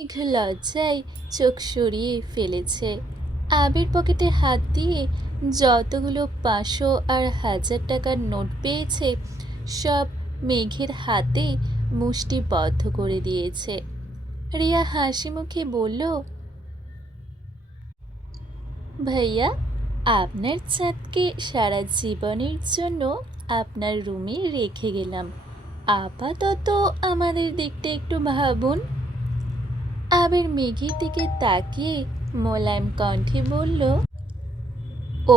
মেঘ লজ্জায় চোখ সরিয়ে ফেলেছে। আবির পকেটে হাত দিয়ে যতগুলো 500 আর 1000 টাকার নোট পেয়েছে সব মেঘের হাতে মুষ্টিবদ্ধ করে দিয়েছে। রিয়া হাসি মুখে বলল, ভাইয়া, আপনার চাঁদকে সারা জীবনের জন্য আপনার রুমে রেখে গেলাম। আপাতত আমাদের দিকটা একটু ভাবুন। আবির মেঘের দিকে তাকিয়ে মোলায়েম কণ্ঠে বলল,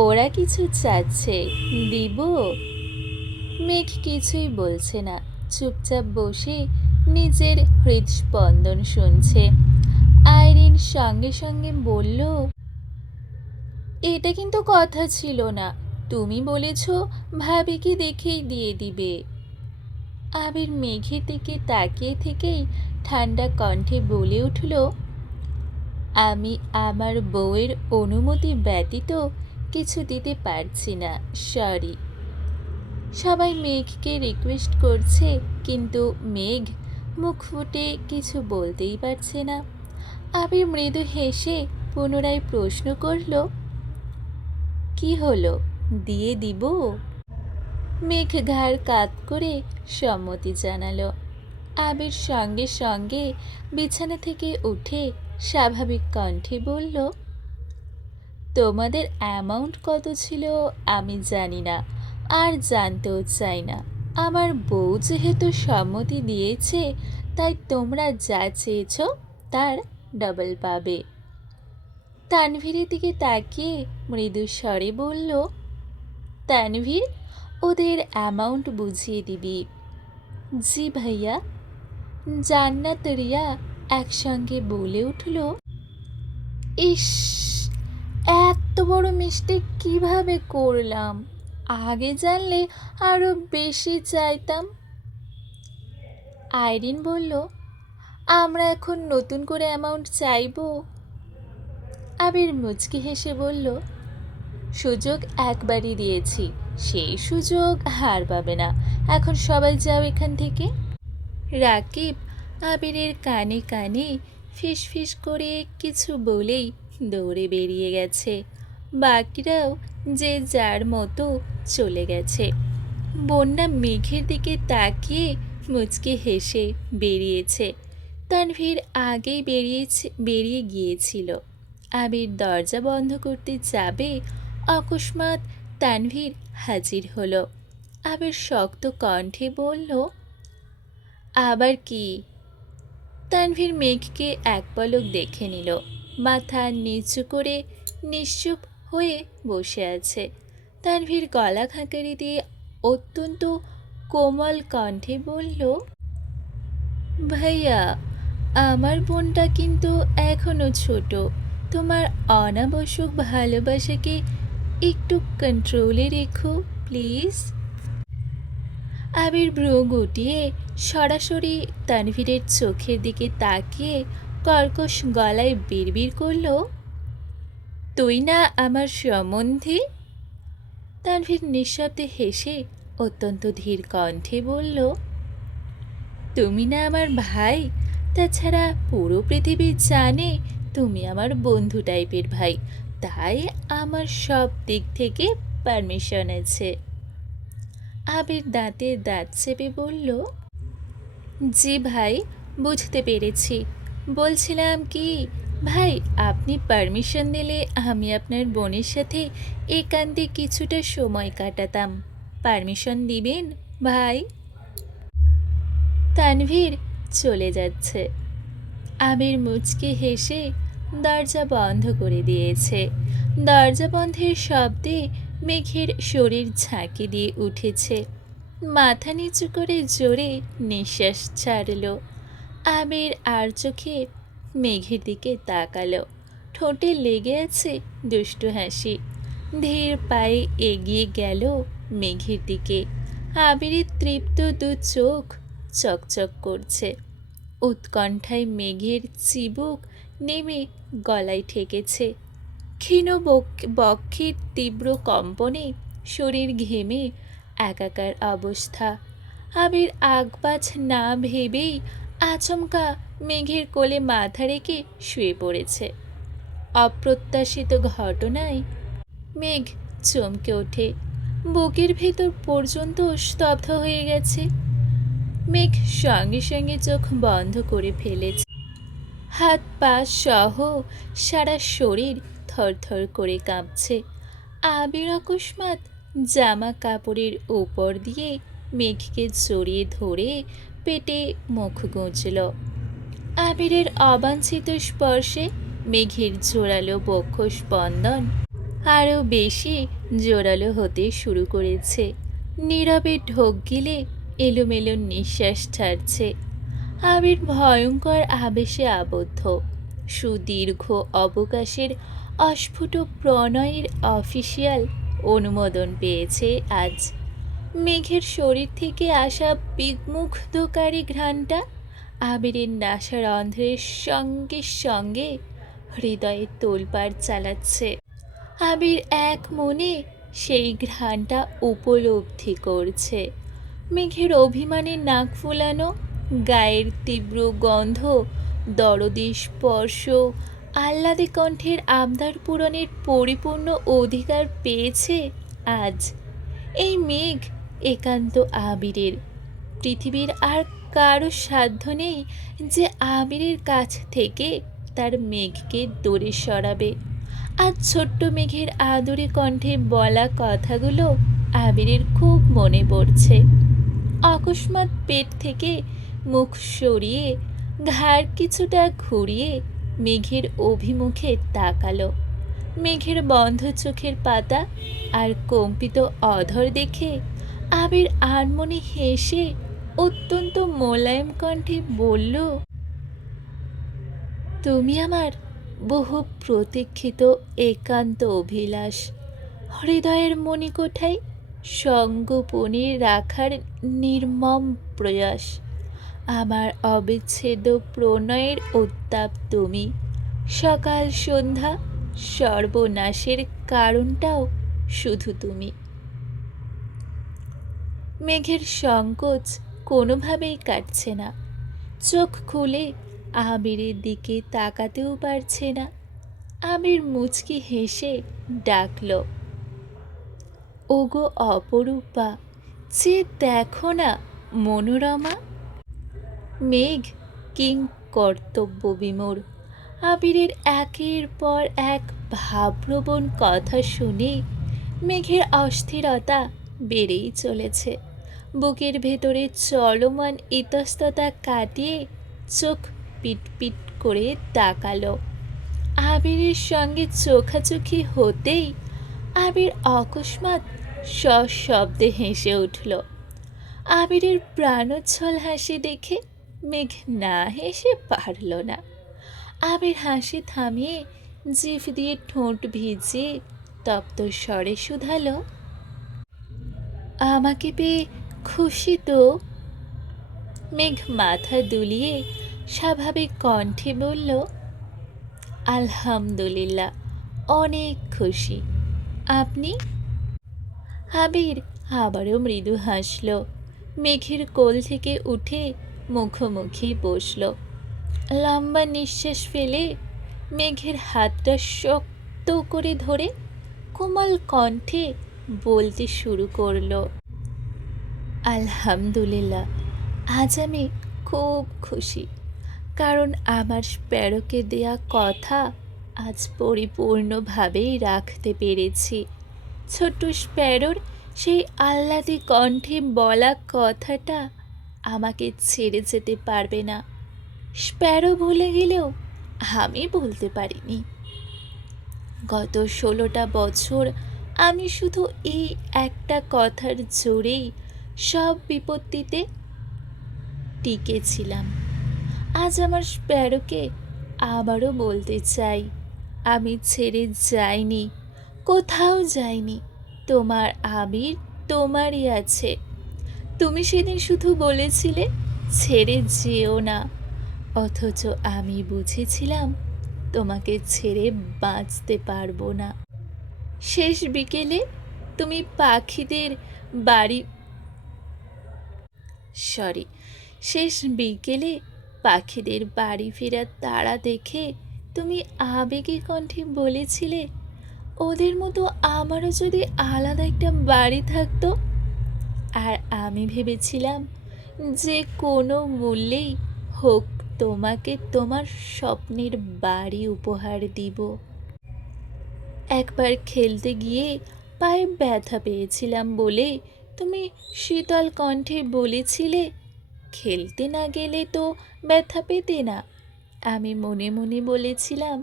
ওরা কিছু চাচ্ছে, দিব? মেঘ কিছুই বলছে না, চুপচাপ বসে নিজের হৃদস্পন্দন শুনছে। আইরিন সঙ্গে সঙ্গে বলল, এটা কিন্তু কথা ছিল না, তুমি বলেছ ভাবিকে দেখেই দিয়ে দিবে। আবির মেঘের দিকে তাকিয়ে থেকেই ঠান্ডা কণ্ঠে বলে উঠল, আমি আমার বউয়ের অনুমতি ব্যতীত কিছু দিতে পারছি না, সরি। সবাই মেঘকে রিকোয়েস্ট করছে, কিন্তু মেঘ মুখ ফুটে কিছু বলতেই পারছে না। আবির মৃদু হেসে পুনরায় প্রশ্ন করল, কি হলো, দিয়ে দিব? মেঘ ঘাড় কাত করে সম্মতি জানালো। আবির সঙ্গে সঙ্গে বিছানা থেকে উঠে স্বাভাবিক কণ্ঠে বলল, তোমাদের অ্যামাউন্ট কত ছিল আমি জানি না, আর জানতেও চাই না। আমার বউ যেহেতু সম্মতি দিয়েছে, তাই তোমরা যা চেয়েছ তার ডাবল পাবে। তানভীরের দিকে তাকিয়ে মৃদু স্বরে বলল, তানভীর, ওদের অ্যামাউন্ট বুঝিয়ে দিবি। জি ভাইয়া। জান্নাত রিয়া একসঙ্গে বলে উঠল, ইস, এত বড় মিস্টেক কিভাবে করলাম, আগে জানলে আরো বেশি চাইতাম। আইরিন বলল, আমরা এখন নতুন করে অ্যামাউন্ট চাইবো? আবির মুচকি হেসে বলল, সুযোগ একবারই দিয়েছি, সেই সুযোগ হার পাবে না। এখন সবাই যাও এখান থেকে। রাকিব আবিরের কানে কানে ফিসফিস করে কিছু বলেই দৌড়ে বেরিয়ে গেছে। বাকিরাও যে যার মতো চলে গেছে। বন্যা মেঘের দিকে তাকিয়ে মুচকি হেসে বেরিয়েছে। তানভীর আগেই বেরিয়ে গিয়েছিল। আবির দরজা বন্ধ করতে যাবে, অকস্মাৎ তানভীর হাজির হলো। আবির শক্ত কণ্ঠে বলল, আবার কি? তানভীর মেঘকে এক পলক দেখে নিল, মাথা নিচু করে নিশ্চুপ হয়ে বসে আছে। তানভীর গলা খাঁকারি দিয়ে অত্যন্ত কোমল কণ্ঠে বলল, ভাইয়া, আমার বোনটা কিন্তু এখনো ছোট, তোমার অনাবশ্যক ভালোবাসাকে একটু কন্ট্রোলে রেখো প্লিজ। আবির ভ্রু গুটিয়ে সরাসরি তানভীরের চোখের দিকে তাকিয়ে কর্কশ গলায় বিড়বিড় করল, তুই না আমার সম্বন্ধী? তানভীর নিঃশব্দে হেসে অত্যন্ত ধীর কণ্ঠে বলল, তুমি না আমার ভাই? তাছাড়া পুরো পৃথিবী জানে তুমি আমার বন্ধু টাইপের ভাই, তাই আমার সব দিক থেকে পারমিশন আছে। আবির দাঁতে দাঁত চেপে বলল, জি ভাই, বুঝতে পেরেছি। বলছিলাম কি ভাই, আপনি পারমিশন দিলে আমি আপনার বোনের সাথে একান্তে কিছুটা সময় কাটাতাম। পারমিশন দিবেন ভাই? তানভীর চলে যাচ্ছে। আবির মুচকি হেসে দরজা বন্ধ করে দিয়েছে। দরজা বন্ধের শব্দে মেঘের শরীর ঝাঁকি দিয়ে উঠেছে। মাথা নিচু করে জোরে নিঃশ্বাস ছাড়ল। আবির আর চোখে মেঘের দিকে তাকালো। ঠোঁটে লেগে আছে দুষ্টু হাসি। ধীর পায়ে এগিয়ে গেল মেঘের দিকে। আবিরের তৃপ্ত দু চোখ চকচক করছে। উৎকণ্ঠায় মেঘের চিবুক নেমে গলায় ঠেকেছে। ক্ষীণ বক্ষের তীব্র কম্পনে শরীর ঘেমে একাকার অবস্থা। আবির আগপাছ না ভেবেই আচমকা মেঘের কোলে মাথা রেখে শুয়ে পড়েছে। অপ্রত্যাশিত ঘটনায় মেঘ চমকে ওঠে, বুকের ভেতর পর্যন্ত স্তব্ধ হয়ে গেছে। মেঘ সঙ্গে সঙ্গে চোখ বন্ধ করে ফেলেছে। হাত পা সহ সারা শরীর থরথর করে কাঁপছে। আবির অকস্মাৎ জামা কাপড়ের উপর দিয়ে মেঘকে জড়িয়ে ধরে পেটে মুখ গুঁজল। আবিরের অবাঞ্ছিত স্পর্শে মেঘের জোরালো বক্ষ স্পন্দন আরও বেশি জোরালো হতে শুরু করেছে। নীরবে ঢোক গিলে এলোমেলো নিঃশ্বাস ছাড়ছে। আবির ভয়ঙ্কর আবেশে আবদ্ধ। সুদীর্ঘ অবকাশের অস্ফুট প্রণয়ের অফিসিয়াল অনুমোদন পেয়েছে আজ। মেঘের শরীর থেকে আসা বিমুগ্ধকারী ঘ্রাণটা আবিরের নাসারন্ধ্রের সঙ্গে সঙ্গে হৃদয়ে তোলপাড় চালাচ্ছে। আবির এক মনে সেই ঘ্রাণটা উপলব্ধি করছে। মেঘের অভিমানের নাক ফুলানো, গায়ের তীব্র গন্ধ, দরদী স্পর্শ, আহ্লাদী কণ্ঠের আবদার পূরণের পরিপূর্ণ অধিকার পেয়েছে আজ। এই মেঘ একান্ত আবিরের। পৃথিবীর আর কারো সাধ্য নেই যে আবিরের কাছ থেকে তার মেঘকে দূরে সরাবে। আজ ছোট্ট মেঘের আদুরে কণ্ঠে বলা কথাগুলো আবিরের খুব মনে পড়ছে। অকস্মাৎ পেট থেকে মুখ সরিয়ে ঘাড় কিছুটা ঘুরিয়ে মেঘের অভিমুখে তাকালো। মেঘের বন্ধ চোখের পাতা আর কম্পিত অধর দেখে আবির আনমনে হেসে অত্যন্ত মোলায়েম কণ্ঠে বলল, তুমি আমার বহু প্রতীক্ষিত একান্ত অভিলাষ, হৃদয়ের মণিকোঠায় সঙ্গোপনে রাখার নির্মম প্রয়াস। আমার অবিচ্ছেদ্য প্রণয়ের উত্তাপ তুমি। সকাল সন্ধ্যা সর্বনাশের কারণটাও শুধু তুমি। মেঘের সংকোচ কোনোভাবেই কাটছে না। চোখ খুলে আবিরের দিকে তাকাতেও পারছে না। আবির মুচকি হেসে ডাকল, ওগো অপরূপা, যে দেখো না মনোরমা। মেঘ কিং কর্তব্য বিমূঢ়। আবিরের একের পর এক ভাবপ্রবণ কথা শুনে মেঘের অস্থিরতা বেড়েই চলেছে। বুকের ভেতরে চলমান ইতস্ততা কাটিয়ে চোখ পিটপিট করে তাকালো। আবিরের সঙ্গে চোখাচোখি হতেই আবির অকস্মাৎ সশব্দে হেসে উঠল। আবিরের প্রাণোচ্ছল হাসি দেখে মেঘ না হেসে পারল না। আবির হাসি থামিয়ে জিভ দিয়ে ঠোঁট ভিজিয়ে তপ্ত স্বরে শুধালো, আমাকে পেয়ে খুশি তো? মেঘ মাথা দুলিয়ে স্বাভাবিক কণ্ঠে বলল, আলহামদুলিল্লাহ, অনেক খুশি। আপনি? আবির আবারও মৃদু হাসল। মেঘের কোল থেকে উঠে মুখোমুখি বসল। লম্বা নিঃশ্বাস ফেলে মেঘের হাতটা শক্ত করে ধরে কোমল কণ্ঠে বলতে শুরু করলো, আলহামদুলিল্লাহ, আজ আমি খুব খুশি। কারণ আমার স্প্যারোকে দেয়া কথা আজ পরিপূর্ণভাবেই রাখতে পেরেছি। ছোট্ট স্প্যারোর সেই আহ্লাদী কণ্ঠে বলা কথাটা আমাকে ছেড়ে যেতে পারবে না। স্প্যারো ভুলে গেলেও আমি বলতে পারিনি। গত 16টা বছর আমি শুধু এই একটা কথার জোরেই সব বিপত্তিতে টিকেছিলাম। আজ আমার স্প্যারোকে আবারও বলতে চাই, আমি ছেড়ে যাইনি, কোথাও যাইনি। তোমার আবির তোমারই আছে। তুমি সেদিন শুধু বলেছিলে ছেড়ে যেও না, অথচ আমি বুঝেছিলাম তোমাকে ছেড়ে বাঁচতে পারবো না। শেষ বিকেলে তুমি পাখিদের বাড়ি শেষ বিকেলে পাখিদের বাড়ি ফেরার তাড়া দেখে তুমি আবেগী কণ্ঠে বলেছিলে, ওদের মতো আমারও যদি আলাদা একটা বাড়ি থাকতো। আর আমি ভেবেছিলাম যে কোনো মূল্যেই হোক তোমাকে তোমার স্বপ্নের বাড়ি উপহার দিব। একবার খেলতে গিয়ে পায়ে ব্যথা পেয়েছিলাম বলে তুমি শীতল কণ্ঠে বলেছিলে, খেলতে না গেলে তো ব্যথা পেতে না। আমি মনে মনে বলেছিলাম,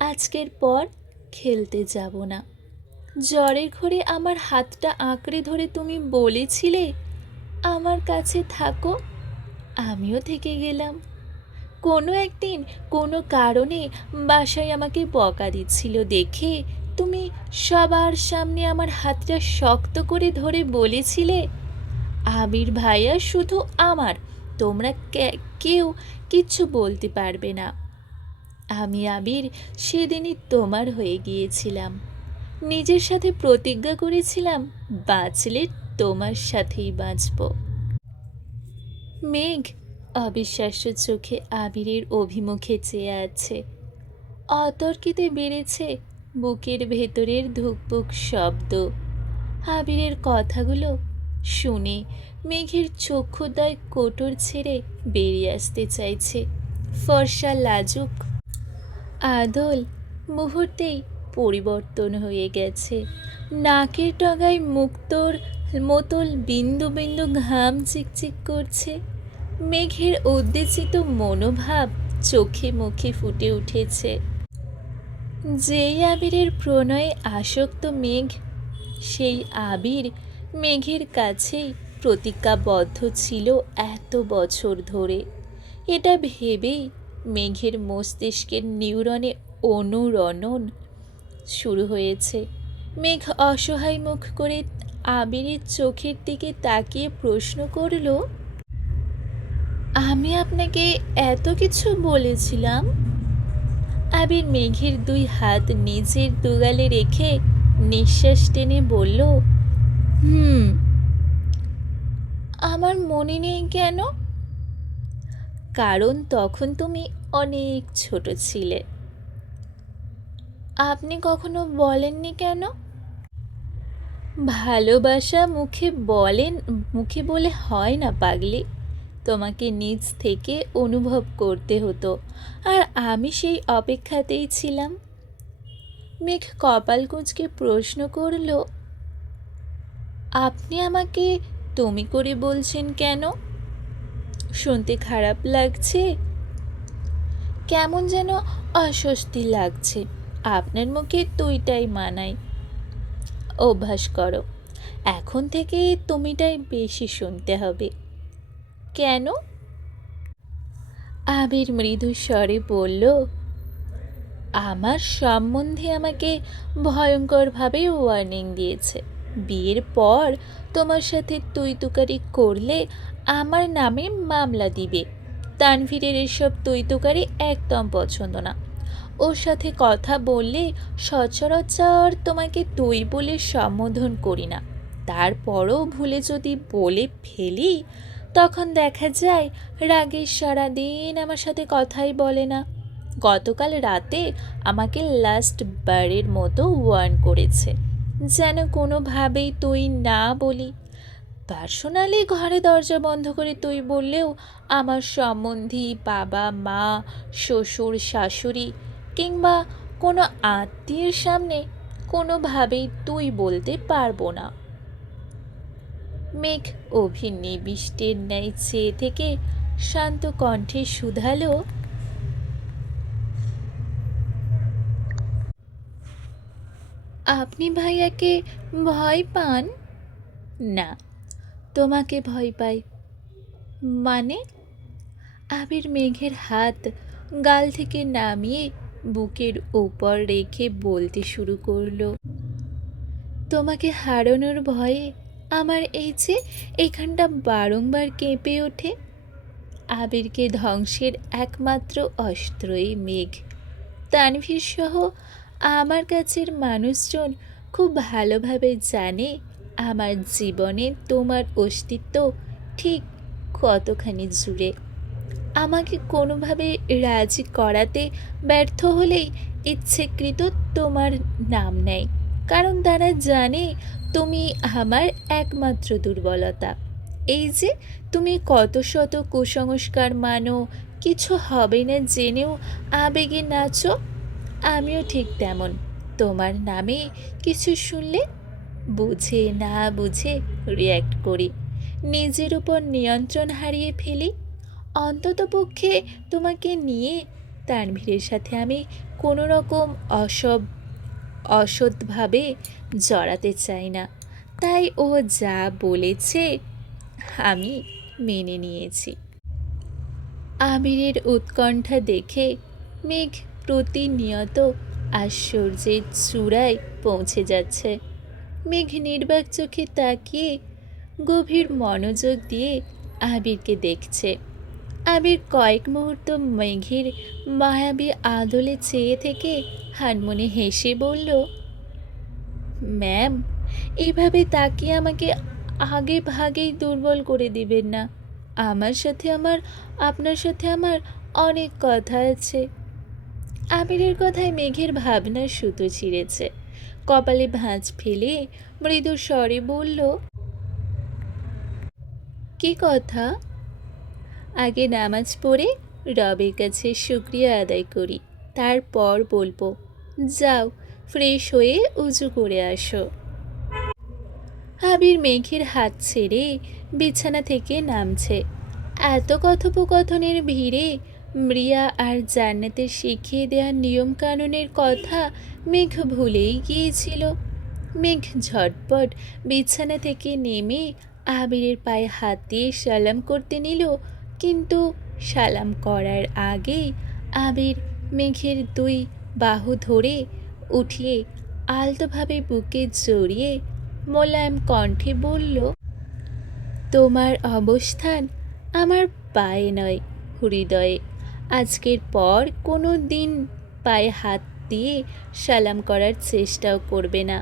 আজকের পর খেলতে যাব না। জ্বরের ঘরে আমার হাতটা আঁকড়ে ধরে তুমি বলেছিলে, আমার কাছে থাকো। আমিও থেকে গেলাম। কোনো একদিন কোনো কারণে বাসায় আমাকে বকা দিচ্ছিল দেখে তুমি সবার সামনে আমার হাতটা শক্ত করে ধরে বলেছিলে, আবির ভাইয়া শুধু আমার, তোমরা কেউ কিচ্ছু বলতে পারবে না। আমি আবির সেদিনই তোমার হয়ে গিয়েছিলাম। নিজের সাথে প্রতিজ্ঞা করেছিলাম, বাঁচলে তোমার সাথেই বাঁচব। মেঘ অবিশ্বাস্য চোখে আবিরের অভিমুখে চেয়ে আছে। অতর্কিতে বেড়েছে বুকের ভেতরের ধুকপুক শব্দ। আবিরের কথাগুলো শুনে মেঘের চক্ষুদ্বয় কোটর ছেড়ে বেরিয়ে আসতে চাইছে। ফর্সা লাজুক আদল মুহূর্তেই পরিবর্তন হয়ে গেছে। নাকের ডগায় মুক্তোর মতল বিন্দু বিন্দু ঘাম চিকচিক করছে। মেঘের উদ্দেশিত মনোভাব চোখে মুখে ফুটে উঠেছে। যেই আবিরের প্রণয়ে আসক্ত মেঘ, সেই আবির মেঘের কাছেই প্রতিজ্ঞাবদ্ধ ছিল এত বছর ধরে। এটা ভেবেই মেঘের মস্তিষ্কের নিউরনে অনুরণন শুরু হয়েছে। মেঘ অসহায় মুখ করে আবিরের চোখের দিকে তাকিয়ে প্রশ্ন করল, আমি আপনাকে এত কিছু বলেছিলাম? আবির মেঘের দুই হাত নিজের দুগালে রেখে নিঃশ্বাস টেনে বলল, হুম। আমার মনে নেই কেন? কারণ তখন তুমি অনেক ছোট ছিলে। আপনি কখনো বলেননি কেন? ভালোবাসা মুখে বলে হয় না পাগলি, তোমাকে নিজ থেকে অনুভব করতে হতো, আর আমি সেই অপেক্ষাতেই ছিলাম। মেঘ কপাল কুঁচকে প্রশ্ন করল, আপনি আমাকে তুমি করে বলছেন কেন? শুনতে খারাপ লাগছে? কেমন যেন অস্বস্তি লাগছে। আপনার মুখে তুইটাই মানায়। অভ্যাস করো, এখন থেকে তুমিটাই বেশি শুনতে হবে। কেন? আবির মৃদু স্বরে বলল, আমার সম্বন্ধে আমাকে ভয়ঙ্করভাবে ওয়ার্নিং দিয়েছে। বিয়ের পর তোমার সাথে তুই তুকারি করলে আমার নামে মামলা দিবে। তানভীরের এসব তুই তুকারি একদম পছন্দ না। ওর সাথে কথা বললে সচরাচর তোমাকে তুই বলে সম্বোধন করি না। তারপরও ভুলে যদি বলে ফেলি, তখন দেখা যায় রাগে সারাদিন আমার সাথে কথাই বলে না। গতকাল রাতে আমাকে লাস্ট বারের মতো ওয়ার্ন করেছে, যেন কোনোভাবেই তুই না বলি। পার্সোনালি ঘরে দরজা বন্ধ করে তুই বললেও আমার সম্বন্ধী বাবা মা শ্বশুর শাশুড়ি কিংবা কোনো আত্মীয়ের সামনে কোনোভাবেই তুই বলতে পারবো না। মেঘ অভিনিবিষ্টের ন্যায় চেয়ে থেকে শান্ত কণ্ঠে শুধালো, আপনি ভাইয়াকে ভয় পান? না, তোমাকে ভয় পাই। মানে? আবির মেঘের হাত গাল থেকে নামিয়ে বুকের ওপর রেখে বলতে শুরু করলো, তোমাকে হারানোর ভয়ে আমার এই যে এখানটা বারংবার কেঁপে ওঠে। আবিরকে ধ্বংসের একমাত্র অস্ত্রই মেঘ। তানভীর সহ আমার কাছের মানুষজন খুব ভালোভাবে জানে আমার জীবনে তোমার অস্তিত্ব ঠিক কতখানি জুড়ে। আমাকে কোনোভাবে রাজি করাতে ব্যর্থ হলেই ইচ্ছেকৃত তোমার নাম নেয়, কারণ তারা জানে তুমি আমার একমাত্র দুর্বলতা। এই যে তুমি কত শত কুসংস্কার মানো, কিছু হবে না জেনেও আবেগে নাচো, আমিও ঠিক তেমন। তোমার নামে কিছু শুনলে বুঝে না বুঝে রিয়্যাক্ট করি, নিজের উপর নিয়ন্ত্রণ হারিয়ে ফেলি। অন্ততপক্ষে তোমাকে নিয়ে তানভীরের সাথে আমি কোনো রকম অসৎভাবে জড়াতে চাই না। তাই ও যা বলেছে আমি মেনে নিয়েছি। আবিরের উৎকণ্ঠা দেখে মেঘ প্রতিনিয়ত আশ্চর্যের চূড়ায় পৌঁছে যাচ্ছে। মেঘ নির্বাক চোখে তাকিয়ে গভীর মনোযোগ দিয়ে আবিরকে দেখছে। আবির কয়েক মুহূর্ত মেঘের মায়াবী আদলে চেয়ে থেকে হানমনে হেসে বলল, ম্যাম, এইভাবে তাকিয়ে আমাকে আগে ভাগেই দুর্বল করে দিবেন না। আপনার সাথে আমার অনেক কথা আছে। আবিরের কথায় মেঘের ভাবনার সুতো ছিঁড়েছে। কপালে ভাঁজ ফেলে মৃদু স্বরে বলল, কি কথা? আগে নামাজ পড়ে রবের কাছে শুকরিয়া আদায় করি, তারপর বলবো। যাও, ফ্রেশ হয়ে উজু করে আসো। আবির মেঘের হাত ছেড়ে বিছানা থেকে নামছে। এত কথোপকথনের ভিড়ে মৃয়া আর জান্নাতের শিখিয়ে দেওয়া নিয়মকানুনের কথা মেঘ ভুলেই গিয়েছিল। মেঘ ঝটপট বিছানা থেকে নেমে আবিরের পায়ে হাত দিয়ে সালাম করতে নিল, কিন্তু সালাম করার আগেই আবির মেঘের দুই বাহু ধরে উঠিয়ে আলতোভাবে বুকে জড়িয়ে মোলায়েম কণ্ঠে বলল, তোমার অবস্থান আমার পায়ে নয়, হৃদয়ে। আজকের পর কোনো দিন পায়ে হাত দিয়ে সালাম করার চেষ্টাও করবে না,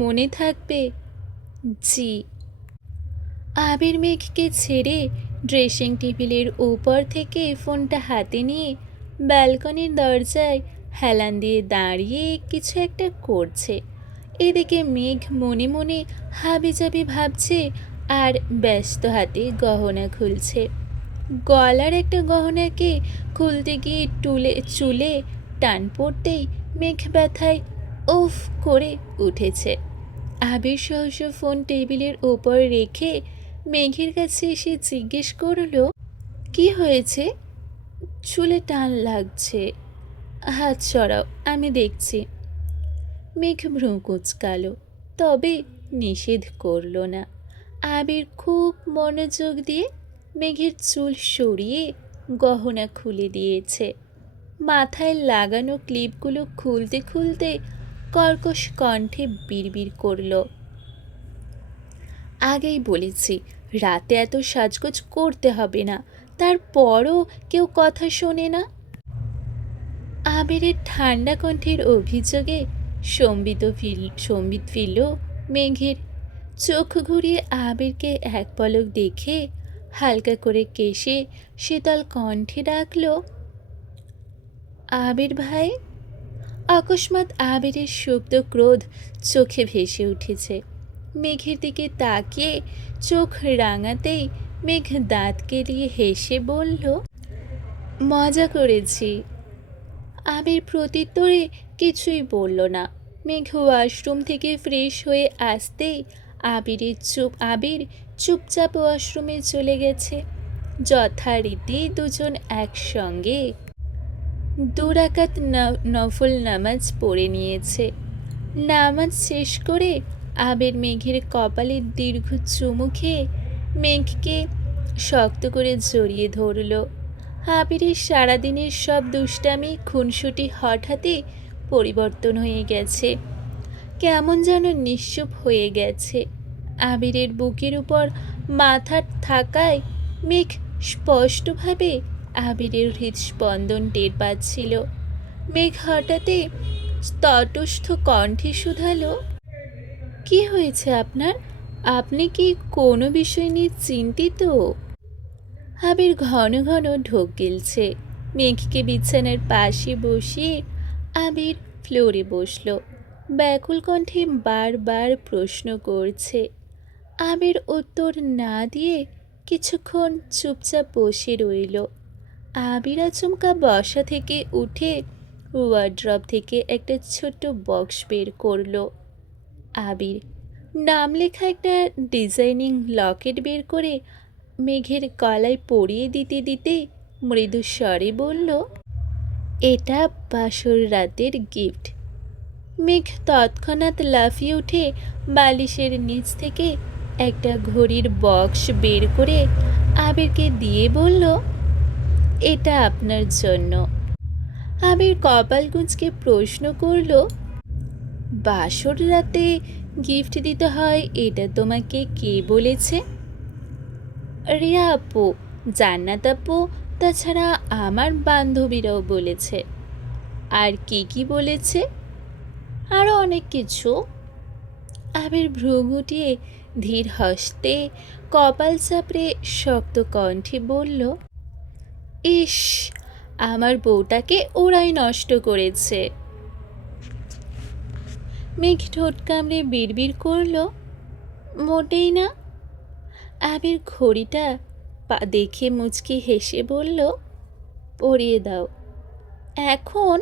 মনে থাকবে? জি। আবির মেঘকে ছেড়ে ড্রেসিং টেবিলের উপর থেকে ফোনটা হাতে নিয়ে ব্যালকনির দরজায় হেলান দিয়ে দাঁড়িয়ে কিছু একটা করছে। এদিকে মেঘ মনে মনে হাবিজাবি ভাবছে আর ব্যস্ত হাতে গহনা খুলছে। গলার একটা গহনাকে খুলতে গিয়ে চুলে টান পড়তেই মেঘ ব্যথায় উফ করে উঠেছে। আবির সহসা ফোন টেবিলের ওপর রেখে মেঘের কাছে এসে জিজ্ঞেস করল, কি হয়েছে? চুলে টান লাগছে, হাত সরাও, আমি দেখছি। মেঘ ভ্রু কুঁচকালো, তবে নিষেধ করল না। আবির খুব মনোযোগ দিয়ে মেঘের চুল সরিয়ে গহনা খুলে দিয়েছে। মাথায় লাগানো ক্লিপগুলো খুলতে খুলতে কর্কশ কণ্ঠে বিড়বিড় করল, আগেই বলেছি রাতে এত সাজগোজ করতে হবে না, তারপরও কেউ কথা শোনে না। আবিরের ঠান্ডা কণ্ঠের অভিযোগে সম্বিত ফিরল মেঘের। চোখ ঘুরিয়ে আবিরকে এক পলক দেখে হালকা করে কেশে শীতল কণ্ঠে ডাকল, আবির ভাই। অকস্মাৎ আবিরের সুপ্ত ক্রোধ চোখে ভেসে উঠেছে। মেঘের দিকে তাকিয়ে চোখ রাঙাতেই মেঘ দাঁত কেলিয়ে হেসে বলল, মজা করেছি। আবির প্রত্যুত্তরে কিছুই বলল না। মেঘ ওয়াশরুম থেকে ফ্রেশ হয়ে আসতেই আবির চুপচাপ ওয়াশরুমে চলে গেছে। যথারীতি দুজন একসঙ্গে 2 রাকাত নফল নামাজ পড়ে নিয়েছে। নামাজ শেষ করে আবির মেঘের কপালে দীর্ঘ চুমু খেয়ে মেঘকে শক্ত করে জড়িয়ে ধরল। আবিরের সারাদিনের সব দুষ্টামি খুনসুটি হঠাৎই পরিবর্তন হয়ে গেছে, কেমন যেন নিশ্চুপ হয়ে গেছে। আবিরের বুকের উপর মাথা থাকায় মেঘ স্পষ্টভাবে আবিরের হৃদস্পন্দন টের পাচ্ছিল। মেঘ হঠাৎই তটস্থ কণ্ঠে শুধালো, কি হয়েছে আপনার? আপনি কি কোনো বিষয় নিয়ে চিন্তিত? আবির ঘন ঘন ঢোক গিলছে। মেঘকে বিছানার পাশে বসিয়ে আবির ফ্লোরে বসলো। ব্যাকুল কণ্ঠে বারবার প্রশ্ন করছে। আবির উত্তর না দিয়ে কিছুক্ষণ চুপচাপ বসে রইল। আবির আচমকা বসা থেকে উঠে ওয়ার্ড্রব থেকে একটা ছোট্ট বক্স বের করলো। আবির নাম লেখা একটা ডিজাইনিং লকেট বের করে মেঘের গলায় পরিয়ে দিতে দিতে মৃদু স্বরে বলল, এটা বাসর রাতের গিফট। মেঘ তৎক্ষণাৎ লাফিয়ে উঠে বালিশের নিচ থেকে একটা ঘড়ির বক্স বের করে আবিরকে দিয়ে বলল, এটা আপনার জন্য। আবির কপাল কুঁচকে প্রশ্ন করল, বাসর রাতে গিফট দিতে হয় এটা তোমাকে কে বলেছে? রিয়া আপু, জান্নাত আপু, তাছাড়া আমার বান্ধবীরাও বলেছে। আর কি কি বলেছে? আরও অনেক কিছু। আবির ভ্রু গুটিয়ে ধীর হস্তে কপাল চাপড়ে শক্ত কণ্ঠে বলল, ইস, আমার বউটাকে ওরাই নষ্ট করেছে। মেঘ ঠোঁট কামড়ে বিড়বিড় করল, মোটেই না। আবির ঘড়িটা দেখে মুচকি হেসে বলল, পরিয়ে দাও। এখন?